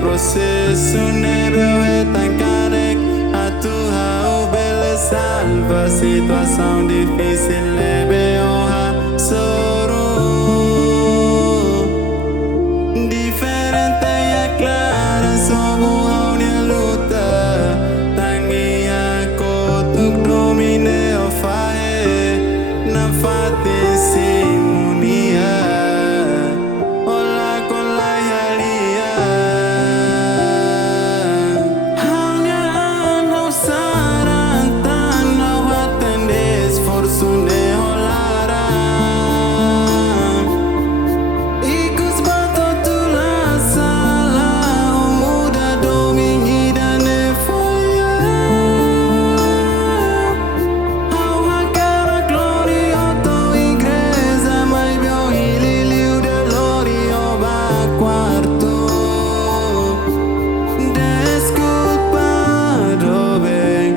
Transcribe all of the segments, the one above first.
processo neve é tão carec. A tua beleza salva situação difícil leve honra soro. Diferente e clara somos a unia luta. Tangi ako tuk domine o fae na fatin simunia. Ola con la yalia. Hanya no saranta no atende esforço ne olara. Ikus bato tu la sala o muda dominida ne foia. Ao aquela glória tua igreja mais bio ililiu de gloria ba quarto. Desculpado bem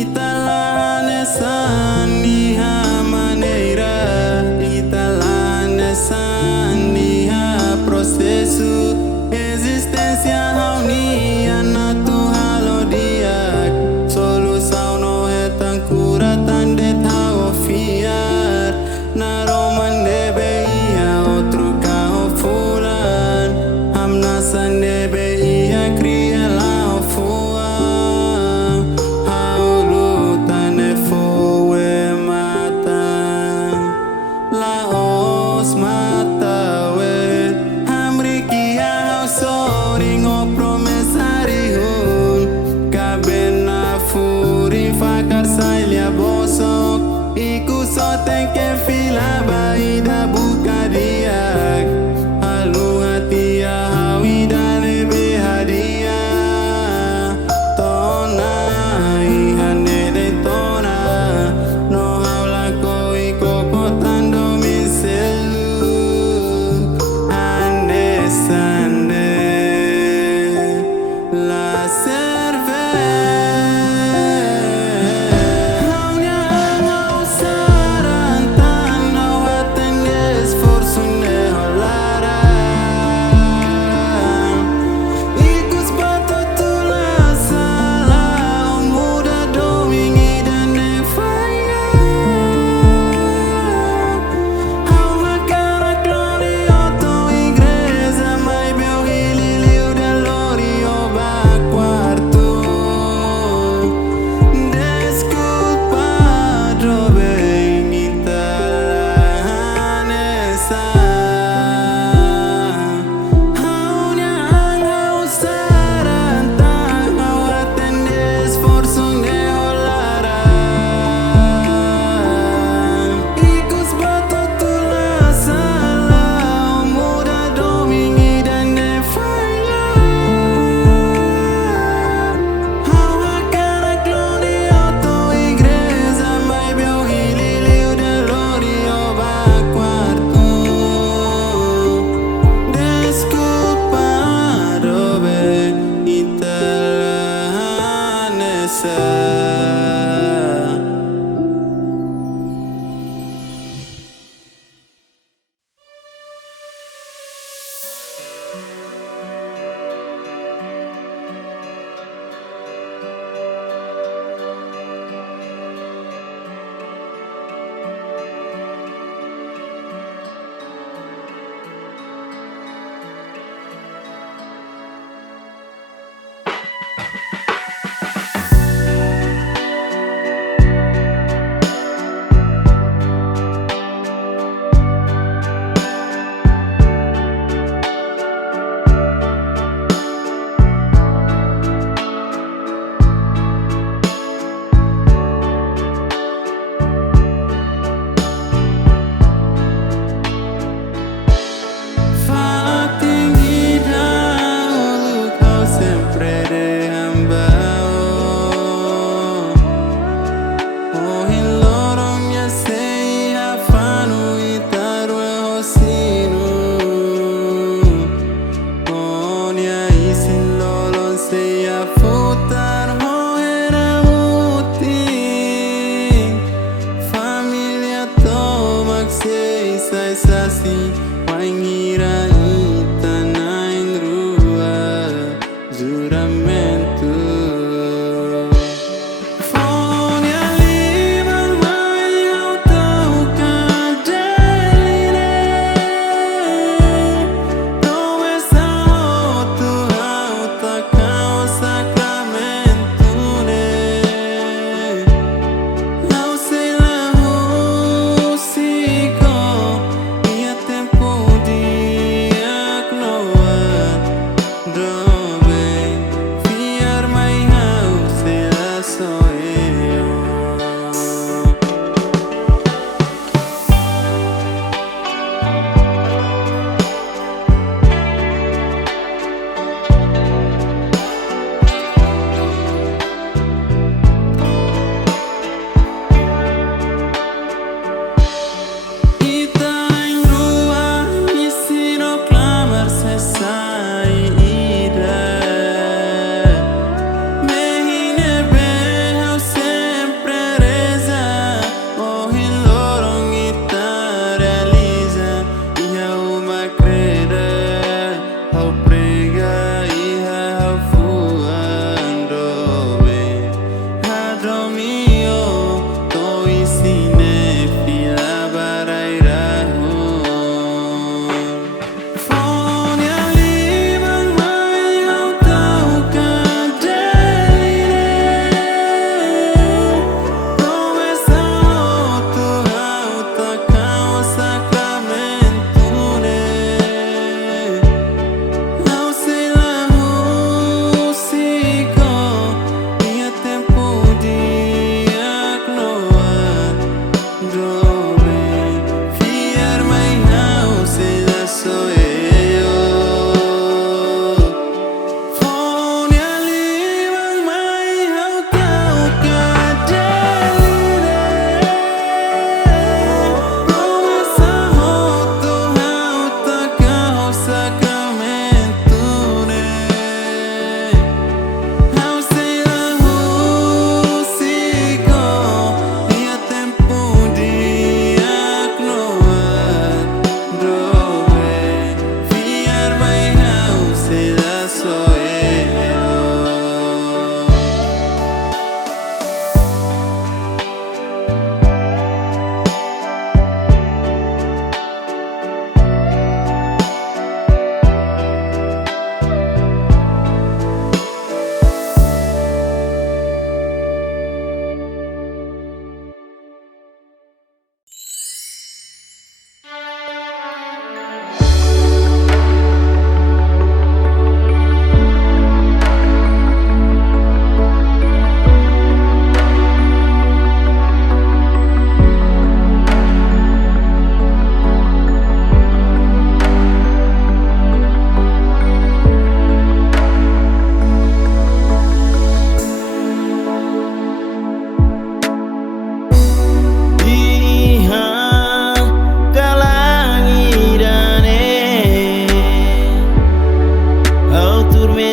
Italanesa niha maneira Italanesa niha processo existência unia natural dia solução não é tão cura tão de tal fiar na Roma nebe ia outro carro fulan amna sanebe ia cria lá o fua hauluta ne foe mata la os mata we hamrikia soring o promessari hun cabena furi fakar sailha bosok iku só tem que fila baida bucadiak alu hatia hawida nebe hadia tona ihane de tona no habla coi cocotando mi celu ande sande la cerve say Sasi Wangira Itana Indrua Juramento Fone alivan mai Tau kadeline Não é só tu Alta kau sacramento ne Não sei lá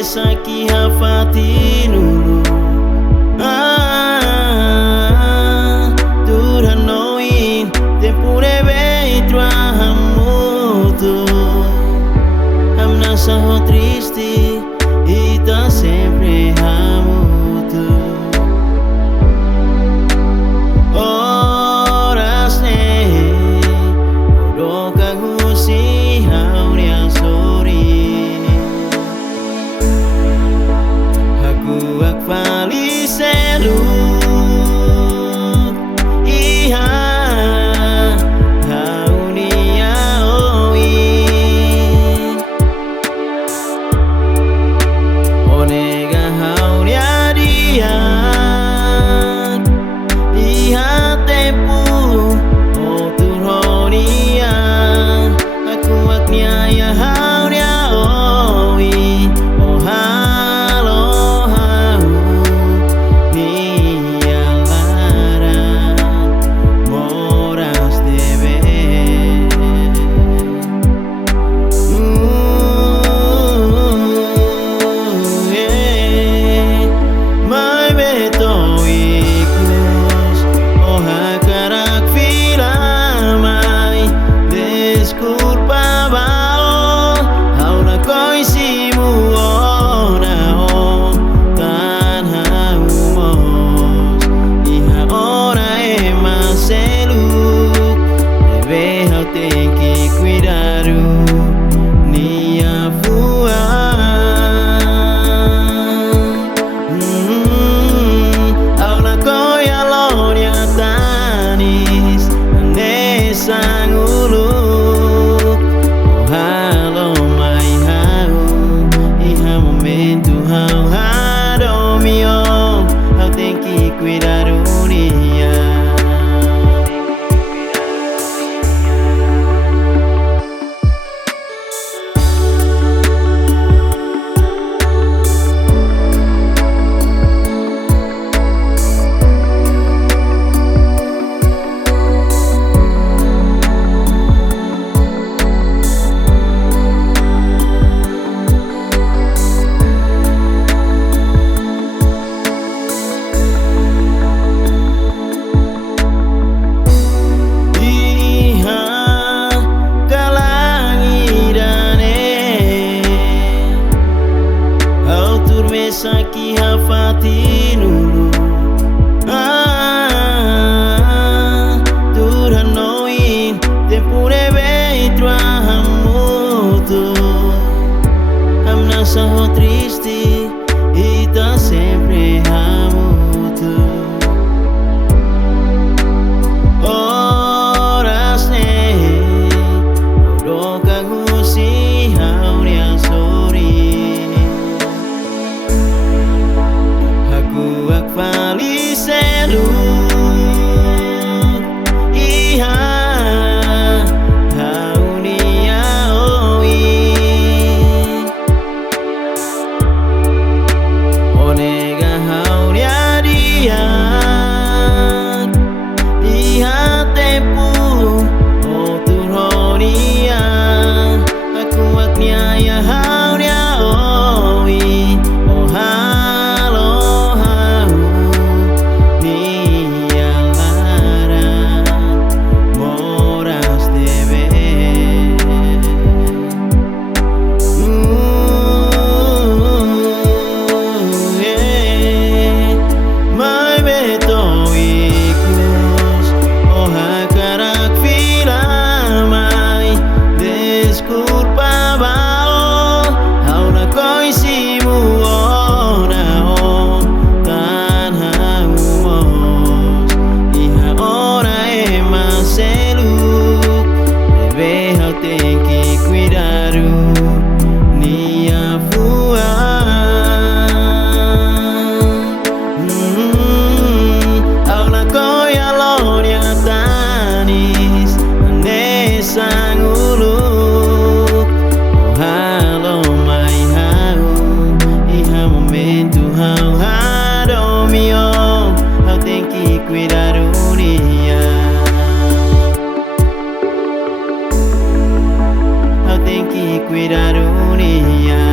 Saki hafati nulu Turhanoin Tempure beitro ahamuto Amna saho triste E tá sempre hamuto Horas ne Odoka gusi hauria sori Aku faliselu Iha Haunia oi meus ojos tristes e tá sempre amuto. Horas ne Odoka gusi hauria sori. Aku akvali selu Iha Haunia oi Onega hauria dia Iha tepu Oturhonia Aku aknya ya hauria oi Oh halo hau Nia lara Moras debe Mai beto ikmus Oh hakarak fila mai Desculpa bao Hauna koisimu ona o Tan haumos Iha ora emaselu Debe hau tem que cuidar Nia voar Aula koya lonia tanis Nesang uluk Oh halo mai hau Iha momento hau hado mio Hau tem que cuidar Nia Hau tem que cuidar Nia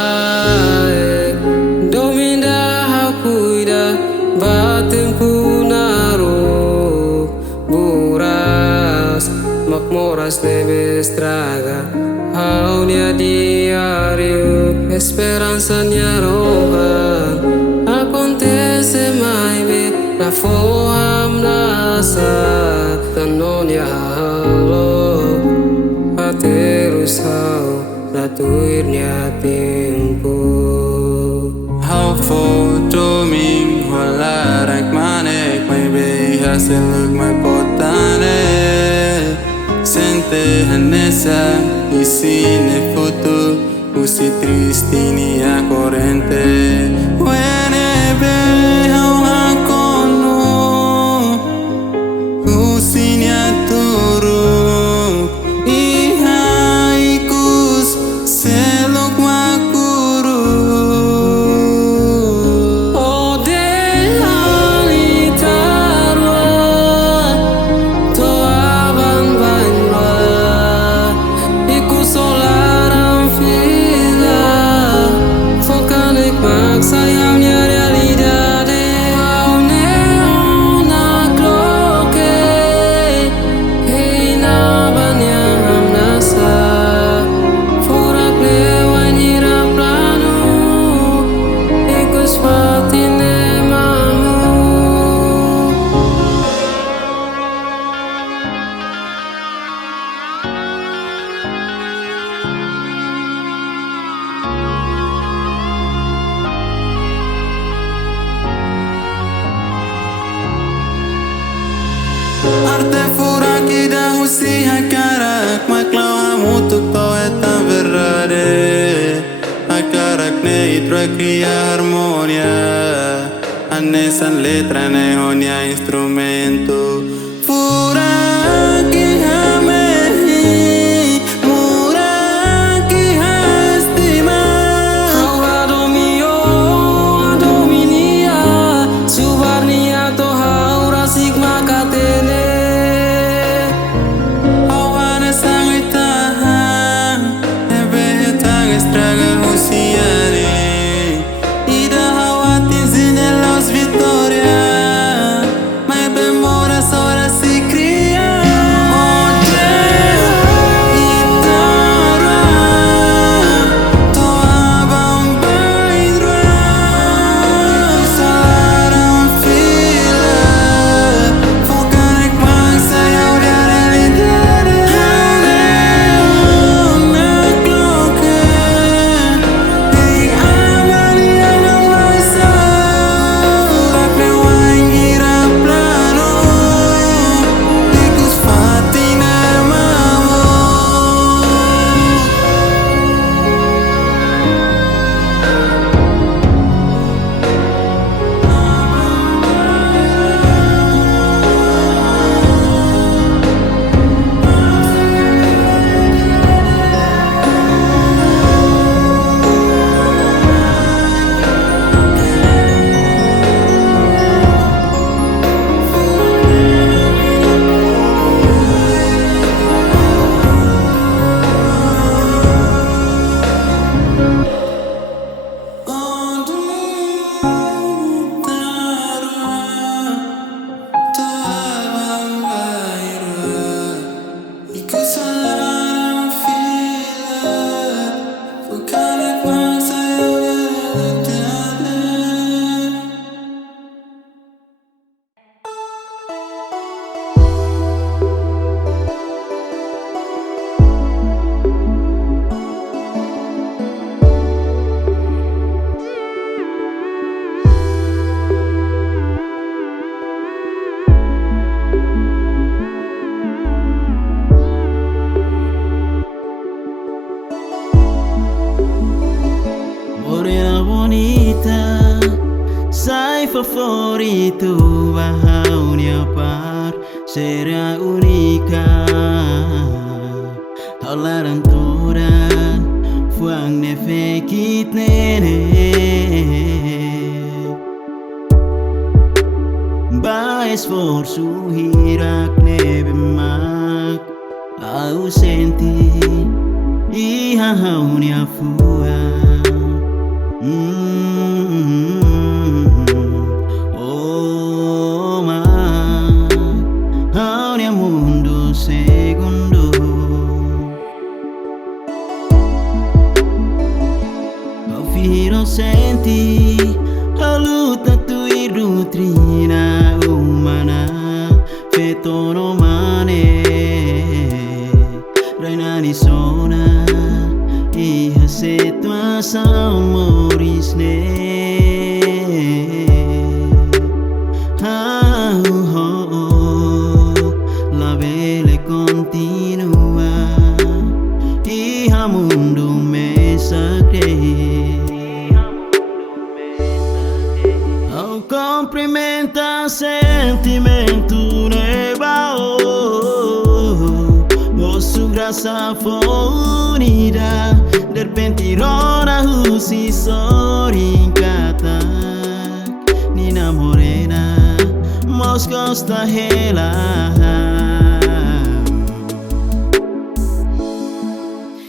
Namlae Dominda hau cuida Batin punaro Buras Makmoras debe estraga Haunia diario Esperanza nia rohan Acontece mai be La foham nasa Tanonia halo Haterus hau Ratuirnya tempo Hau foto ming wala rek manek mai be haseluk mai potane Sente hanesa isine foto usi tristini a corrente Wene be hau hakono usinya turu Selok makuru Ode alitarwa Toaban banwa Iku solaram fila Fokanek maksa yang realidade Aune ona kroke Hei nabanya amnasa Arte fura que da husi hakarak Maklau hamutuk to etan verdade Hakarak ne itro cria harmonia Anesan letra ne honia instrumento Fura favorito bahaunya par será única Haularan toran fuang ne fekit nene Ba esforço hirak nebe mak ausenti iha haunia fua Oh mak haunia mundo segundo Au firo senti a luta tu irutrina umana fetono mane Rainani sona iha se tua samorisne La vele continua iha mundo me sacre Au comprimenta sentimento nebao Su graça unida Der pentirona husi sorincata Nina morena Mos costa hela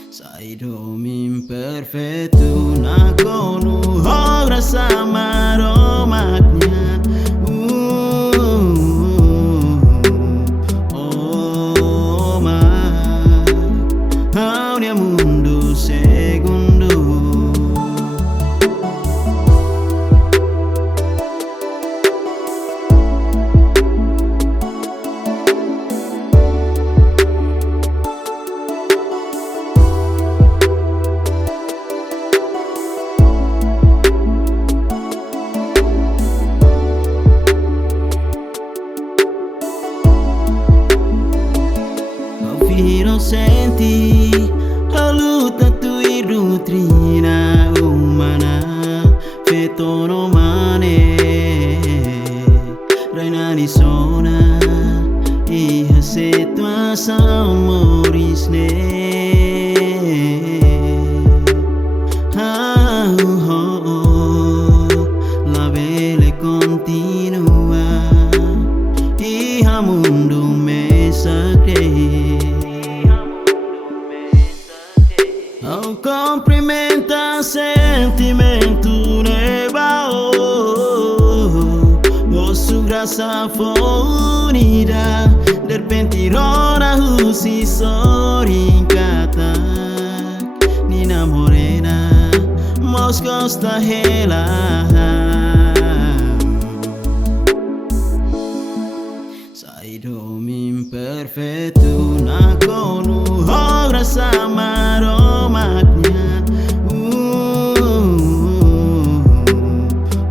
Saido min perfeito na conu Obra samaro magna Mundo segundo Au firo senti a luta tu irutrina umana fetono mane Rainani sona iha se tua samorisne La vele continua iha mundo me sacre Au comprimenta sentimento nebao Su graça unida Der pentirona husi sorincata Nina morena Mos costa hela Saido min perfeito na conu Obra samaro magna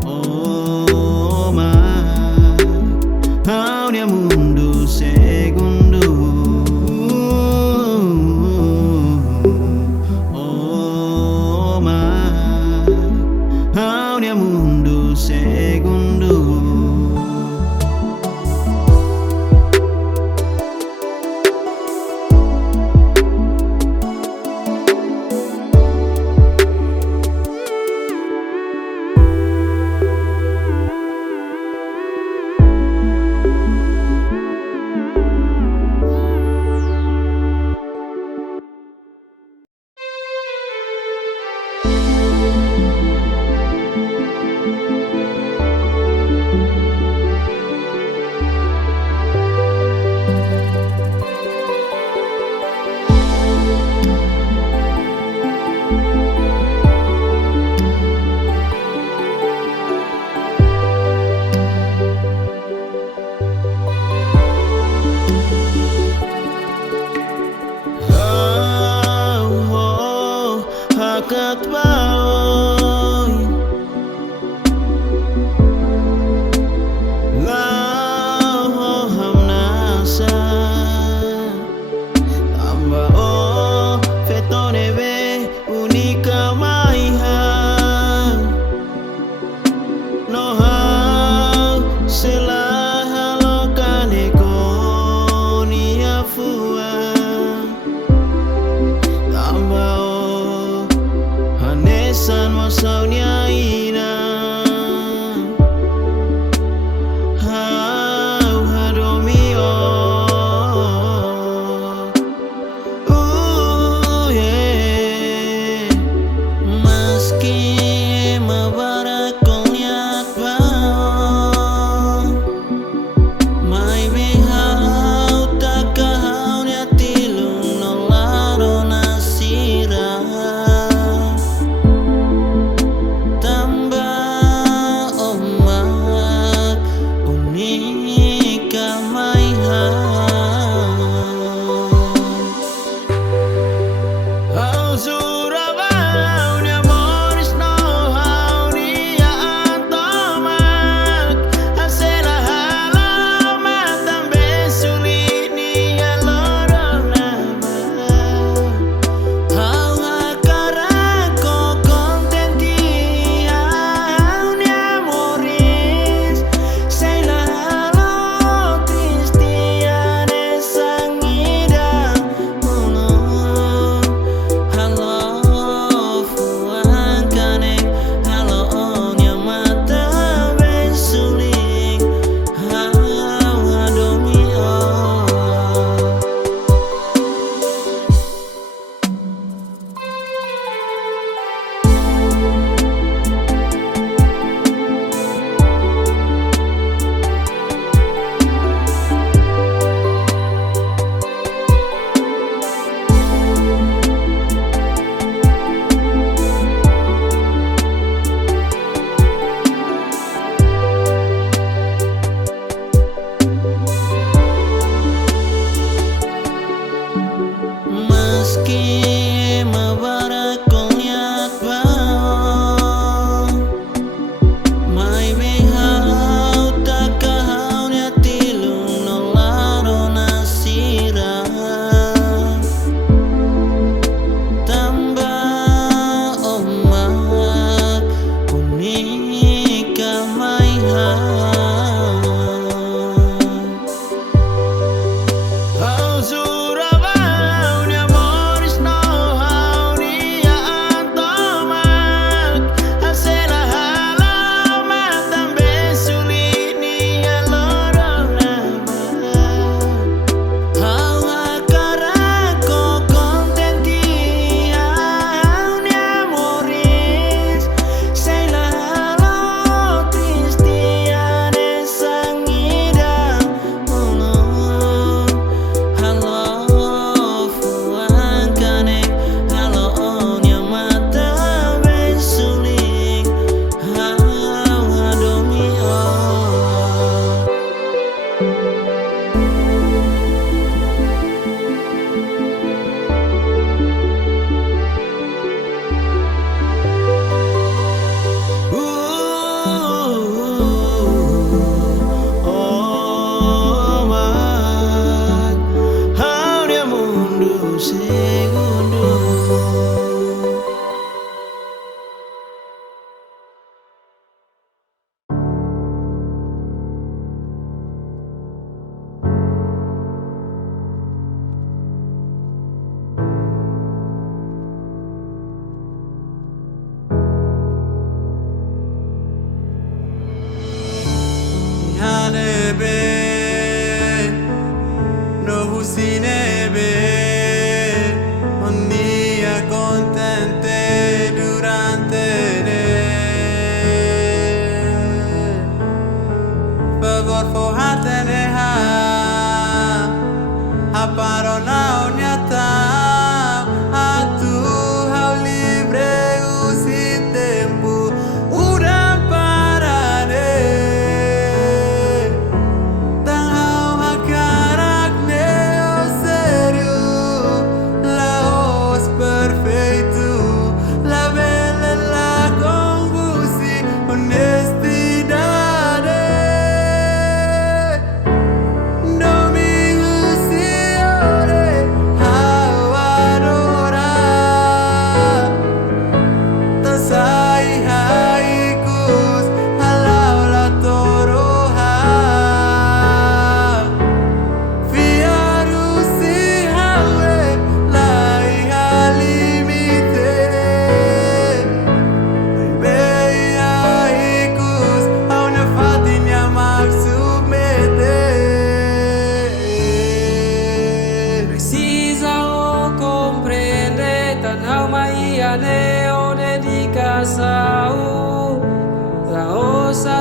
Oh mak haunia mundo segundo Oh mak haunia mundo segundo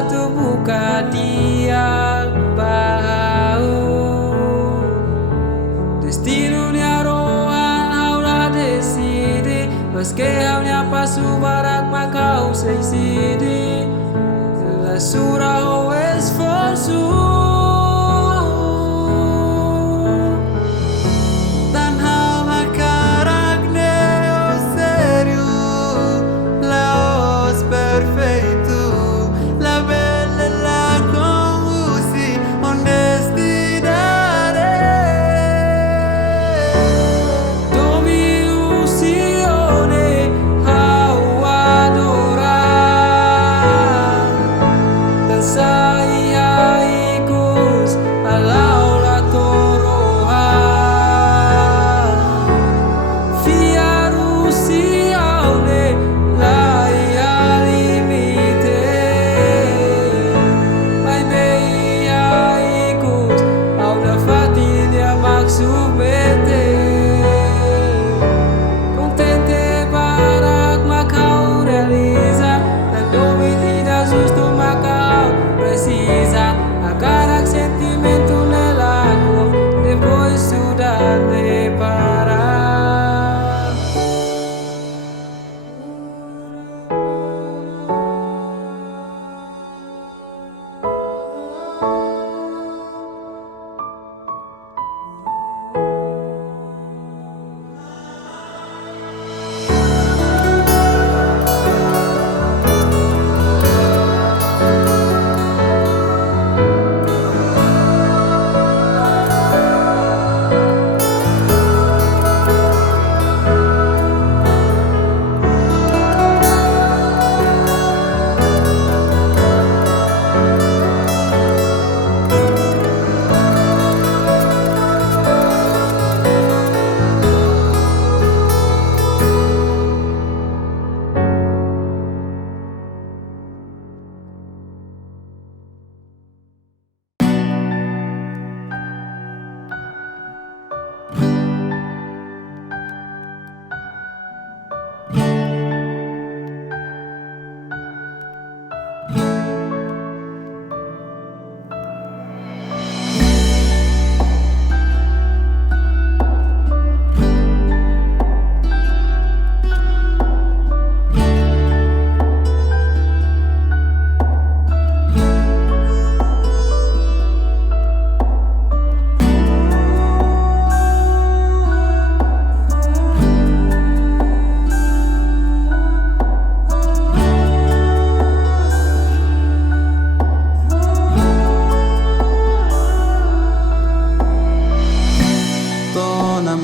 tu buka dia bahu destino ni arohan haula decide meski hanya pasu barak makau seisidi la surah always forsu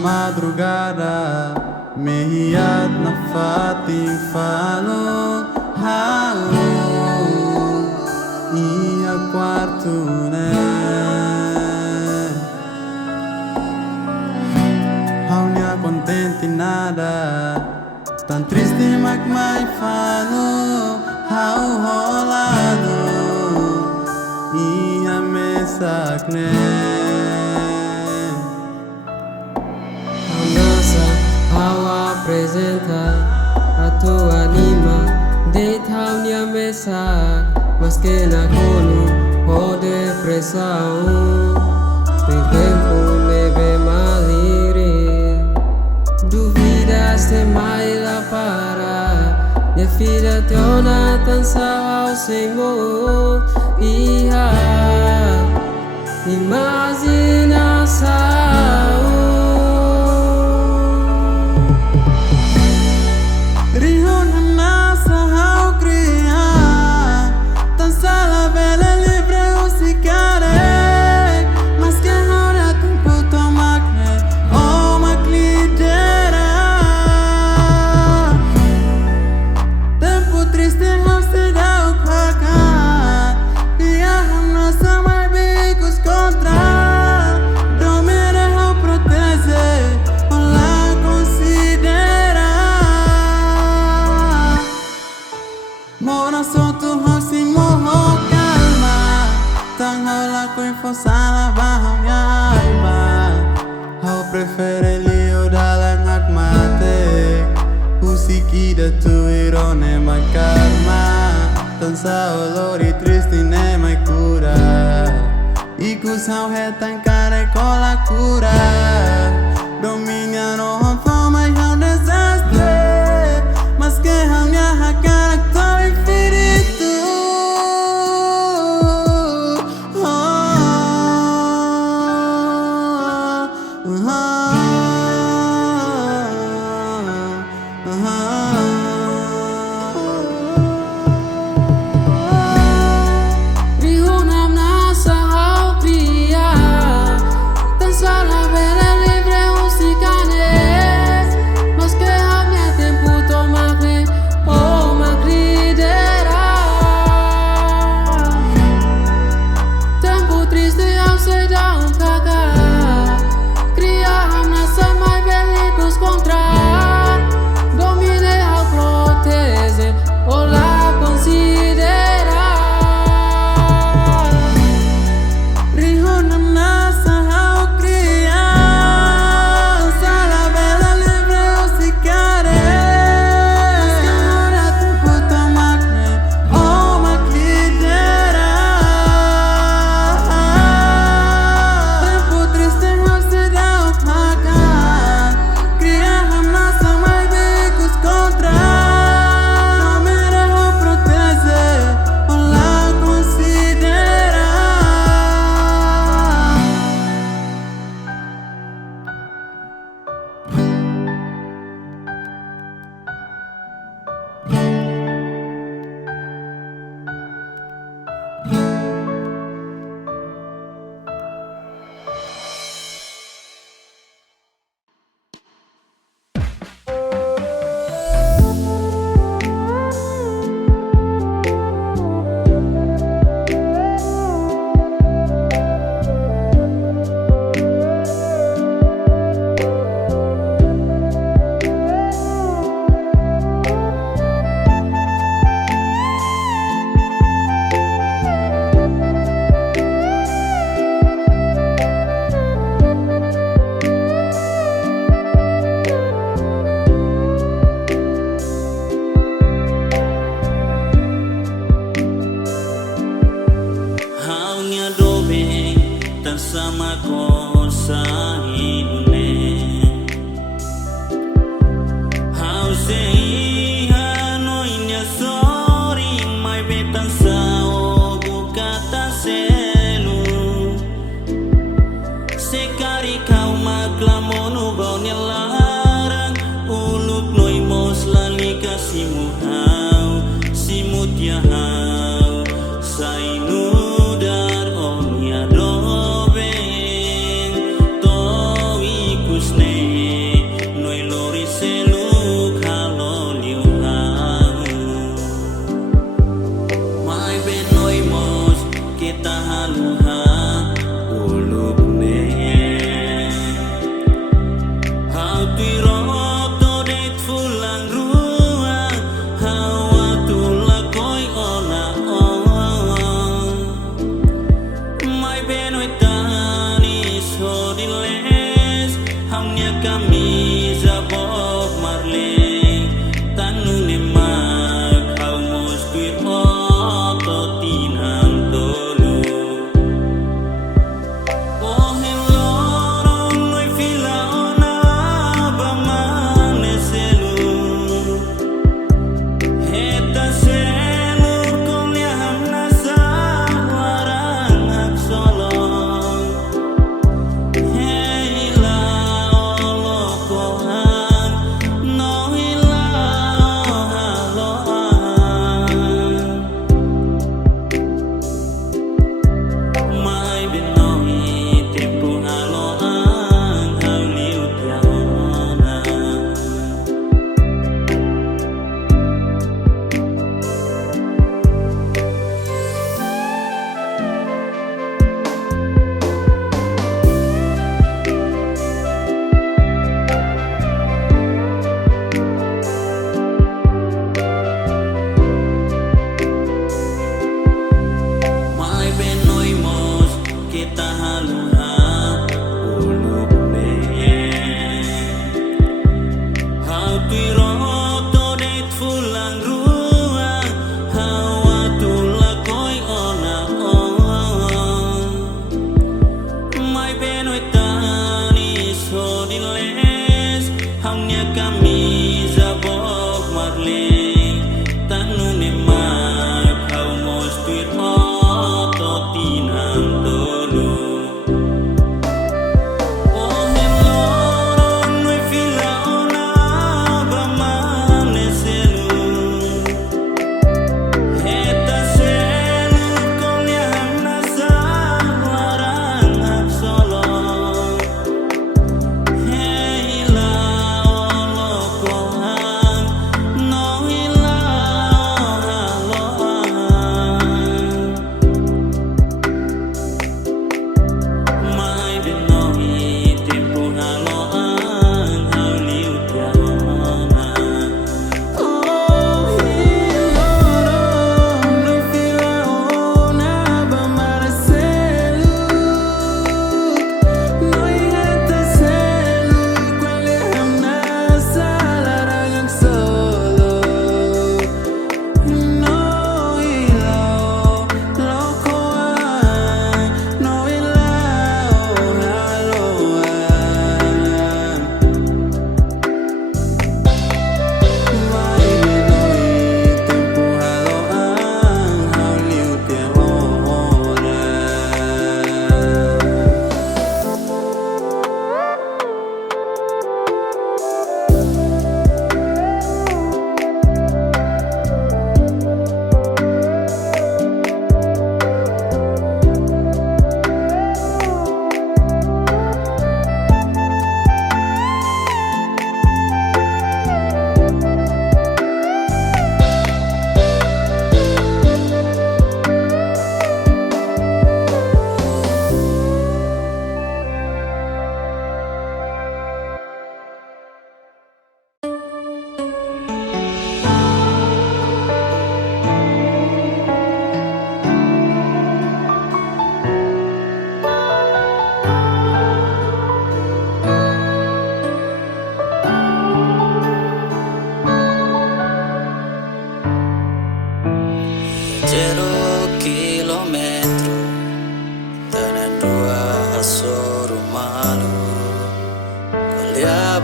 madrugada Mehiat na fating falo hao Ia quarto ne Hao nia contenti nada Tan triste mak mai falo Hao rolado Ia mesak ne Apresenta a tua anima deita-me a mesa mas que na colo ou depressão tem tempo leve malire duvidas de mais lá para minha filha te ona dança ao Senhor e imaginação salah bahang ya alba Hau prefere lio dalang hak mate Usiki da tu irone makarma tansa olori triste nem mai cura. E cusão retancare com la cura. Dominia no hon fama e hon desastre. Mas que hon ya hakana tão infinito. Sama kosa hidune How say hanoinya sorry my betan sao kata selu Sekari kau maklamono baunya larang uluk noi mos lali kasimu hau simut ya hau sainu dar onya do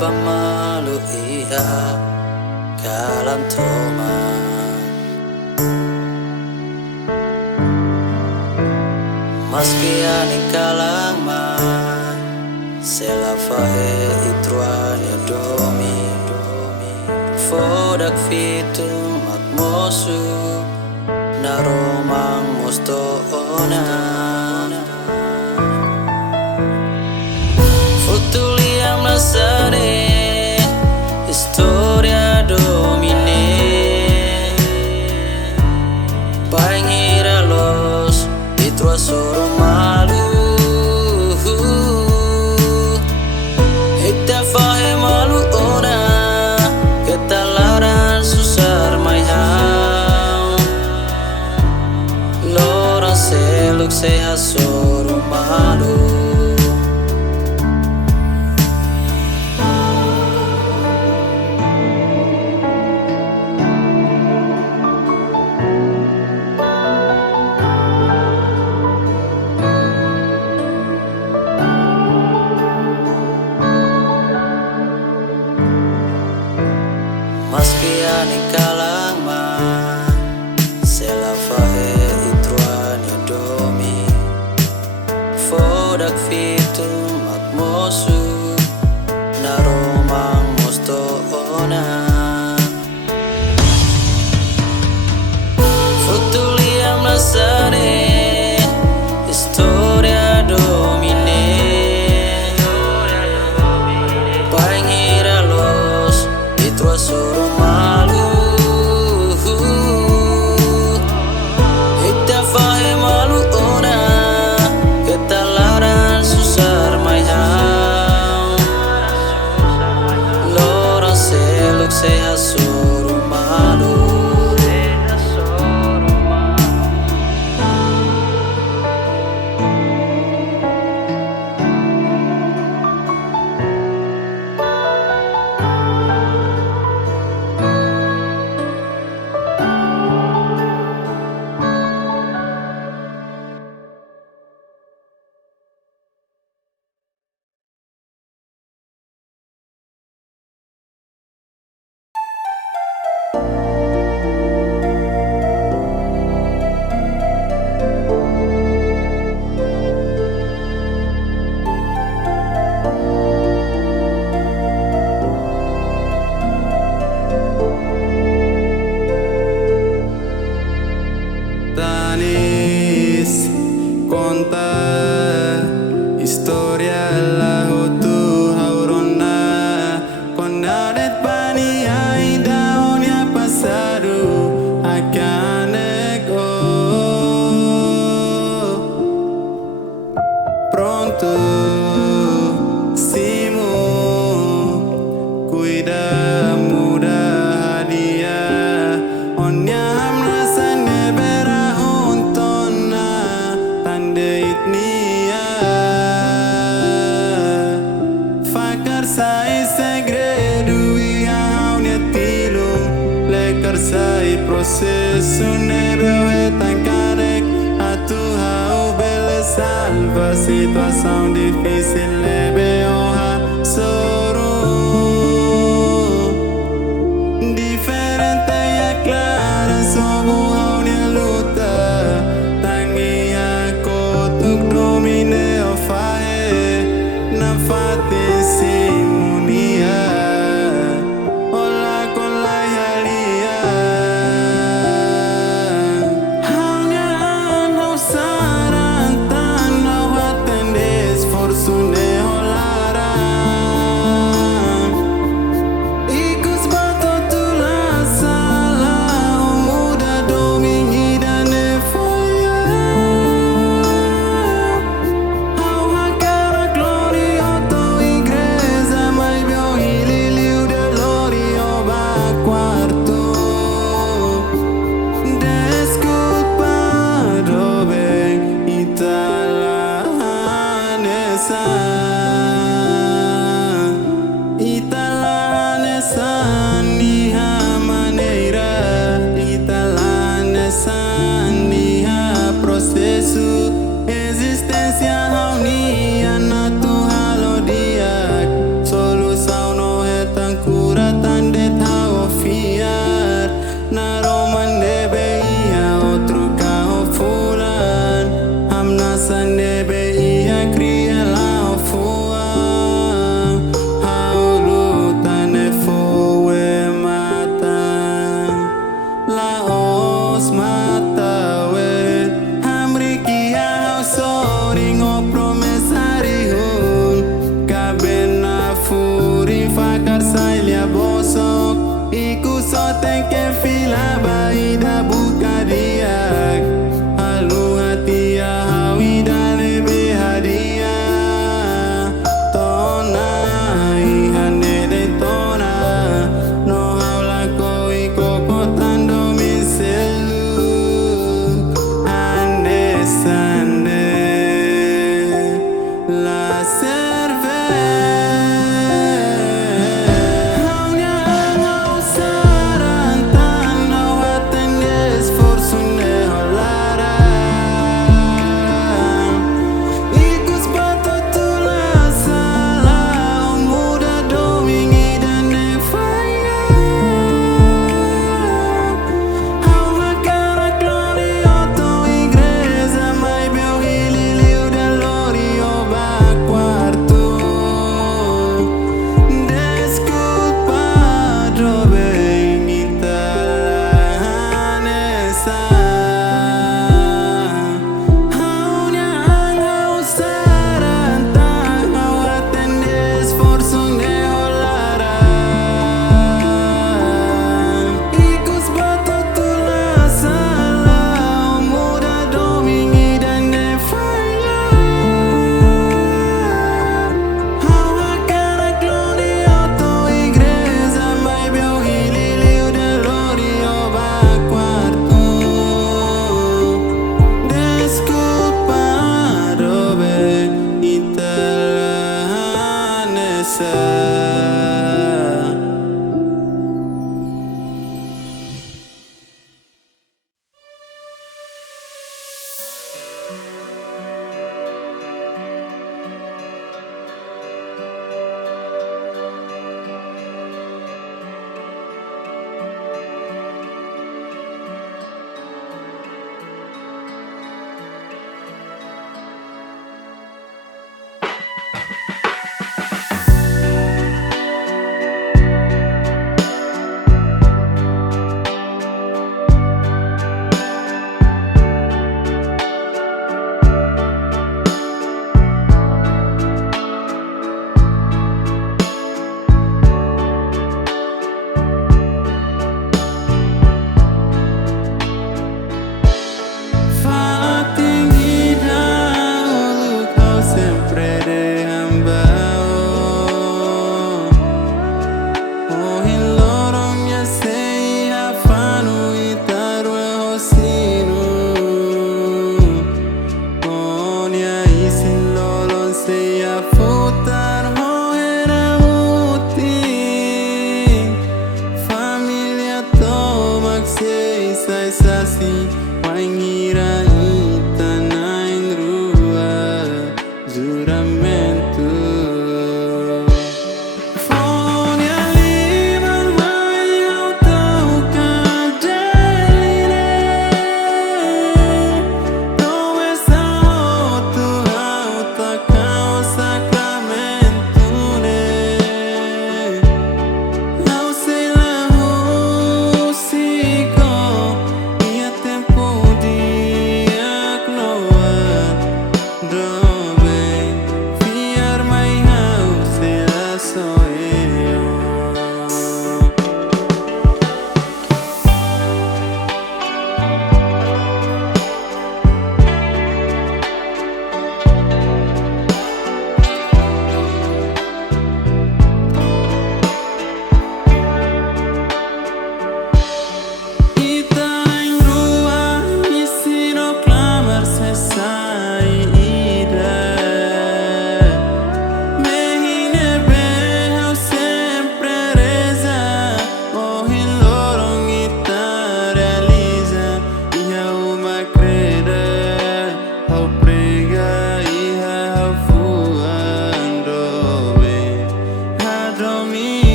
ba malu iya kalan toma Maski aning kalang man Sela fahe itruanya domi Fodak fitum mat mosu Naromang musto ona Futuliam nasare Historia domine Paingira los Itro soro malu Ita fahe malu ona Ketalaran susar mai hau Lora seluk seha soro malu Maski aning kalang man Sela fahe itruanya domi Fodak fitum mat mosu Naromang musto ona Futuliam nasare Historia domine Paingira los Itro soro malu Ita fahe malu ona Ketalaran susar mai hau Lora seluk seha soro malu Tanis conta historia la hotu haurona Konadet bani aida onia pasadu akanego Pronto simu cuida muda hadia onia hamrasane bera untona tande itnia fakar sai segredo ia unia tilum lekar sai processo nebe tancarek atu hau bela salva situação difícil lebe oha soro diferente ya clara somos una luta tangi ako tuk domine o fae na fati simunia ola con la yalia hanya no saran tan no atendes fortune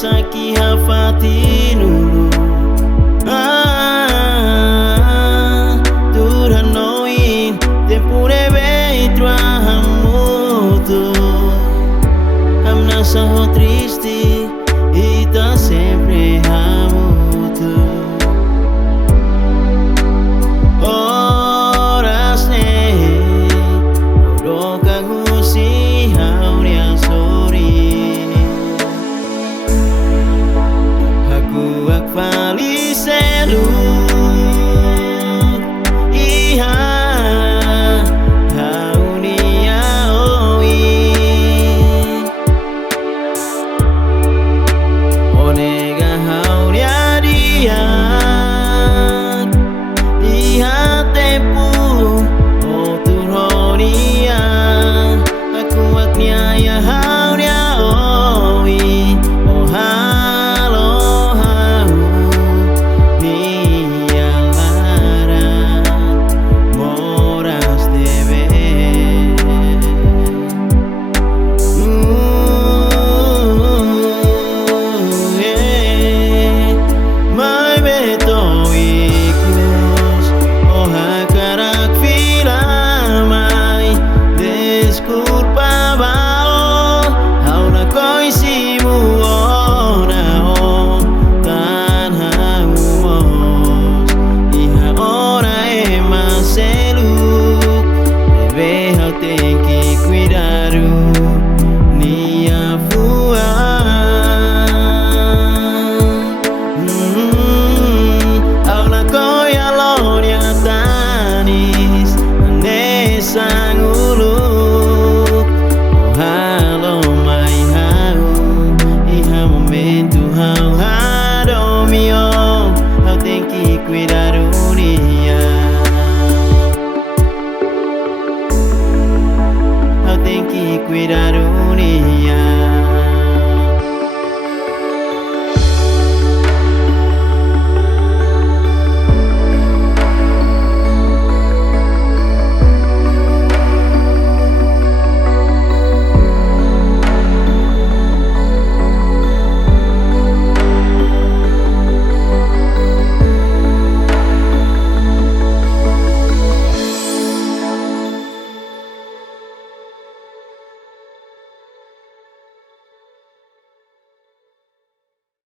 essa que rafatinulu Duranoin Tempure veitro ahamutu Amna só triste e tá sempre amutu Horas ne Oroka gusi hauria sori Aku akvali selu Iha haunia oi Onega hauria dia Iha tempu oturhonia Aku akniaya hauria oi Oh halo hau Nia lara Moras debe Mai beto ikus Oh hakarak filamai Desculpa bao Hau na koisimu ona o Tan haumos Iha ora e maseluk Deve hau tem que cuidar Nia fua Aula koya loria tanis Nesa nguluk Oh halo mai hau Iha momento hau hado mio Hau tem que cuidar unia Hau tem que cuidar